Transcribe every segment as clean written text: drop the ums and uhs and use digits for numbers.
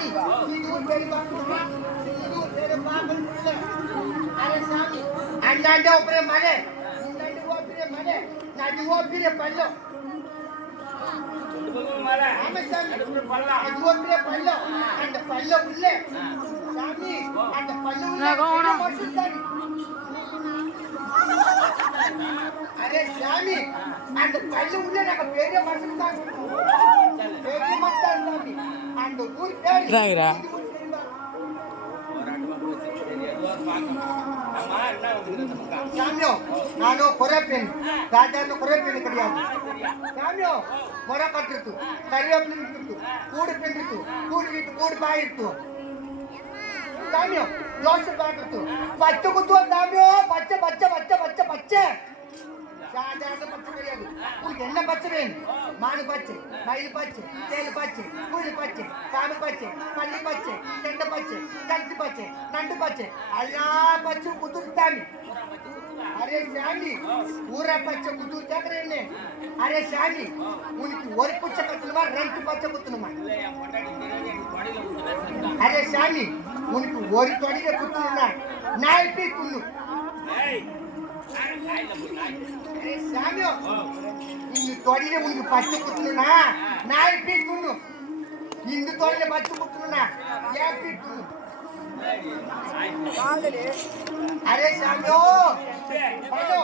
சாமி இது ஒரு பெரிய பாக்குறா இது ஒரு பெரிய பாக்குறா அரே சாமி அண்ணாண்ட ஒப்பரே மனே இன்னண்ட ஒப்பரே மனே நடி ஒப்பரே பல்லோ மலை ஆமா சாமி நடுவுல பள்ளம் அது ஒப்பரே பல்லோ அந்த பல்லோ உள்ள சாமி அந்த பல்லோ உள்ள மொட்டு சாமி அரே சாமி அந்த பல்லு உள்ள நாங்க பெரிய மனுஷன் தான் பெரிய மச்சான் சாமி அந்த ஊர் பேரு ராயிரா சாமியோ நானோ குறைப்பேன் சாதாரண குறைப்பேன் கிடையாது சாமியோ முறை கட்டுறது கறிவேப்பிலை இருக்கு கூடு பெண்டிருக்கு கூடு வீட்டு கூடு பாயிருக்கு சாமியோ தோசை பாக்குறது பச்சை குத்துவோம் சாமியோ பச்சை பச்சை பச்சை பச்சை பச்சை சாதாரண பச்சை கிடையாது உங்களுக்கு என்ன பச்சை வேணும் மானு பச்சை மயில் பச்சை தேல் பச்சை கூலி பச்சை சாமி பச்சை பள்ளி பச்சை செண்ட பச்சை கருத்து பச்சை நண்டு பச்சை எல்லா பச்சை குத்துரு சாமி அரே சாமி ஊரா பச்சை குத்துரு கேக்குறேன்னு அரே சாமி உனக்கு ஒரு பச்சை கத்தணுமா ரெண்டு பச்சை குத்தணுமா அரே சாமி உனக்கு ஒரு தொடியில குத்தணும்னா நாய் பீ குண்ணு அரே சாமியோ இந்த தொடியில உனக்கு பச்சை குத்தணும்னா நாய் பீ குண்ணு இந்த தொடியில பச்சை குத்தணும்னா ஏன் பீ குண்ணு அரே சாமியோ ஹலோ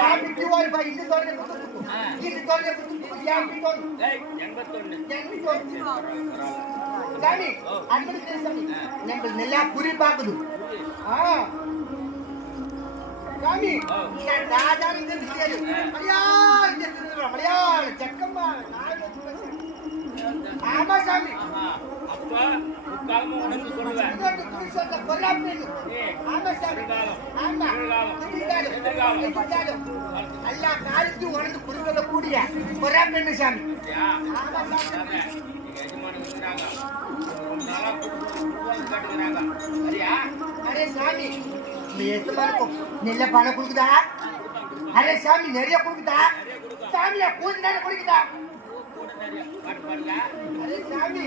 யாபிக்கு ஒரு பை இந்த தொடியில குத்து இந்த தொடியில குத்து யாபி தொடு 81 சாமி அன்பு சாமி நம்ம நல்லா குறி பாக்குது சாமி நான் சாதாரண இந்த விஷயம் மலையாள செக்கம்மா ஆமா சாமி அப்ப முக்காலமா உனக்கு சொல்லுவேன் ஆமா சாமி ஆமா எல்லா காலத்தையும் உனக்கு கொடுக்கல கூடிய பொறா பெண்ணு சாமி ஆமா சாமி அரே சாமி நெல்ல பணம் கொடுக்குதா அரே சாமி நிறைய கொடுக்குதா சாமியா கூடு நிறைய கொடுக்குதா அரே சாமி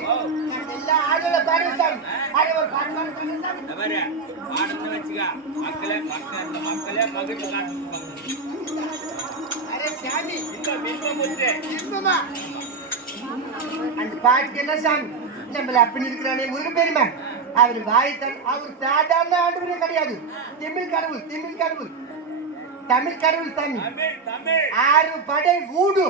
எல்லா ஆளுல பாரு சாமி அரே ஒரு பாட்டு சாமி அரே சாமி இன்பமா அந்த பாட்டுக்கு என்ன சாமி நம்மள அப்படி இருக்கிறானே முருகன் பெருமை அவர் வாய்த்தல் அவர் சாதாரண ஆண்டவரே கிடையாது தமிழ் கடவுள் தமிழ் கடவுள் சாமி 6 படை வீடு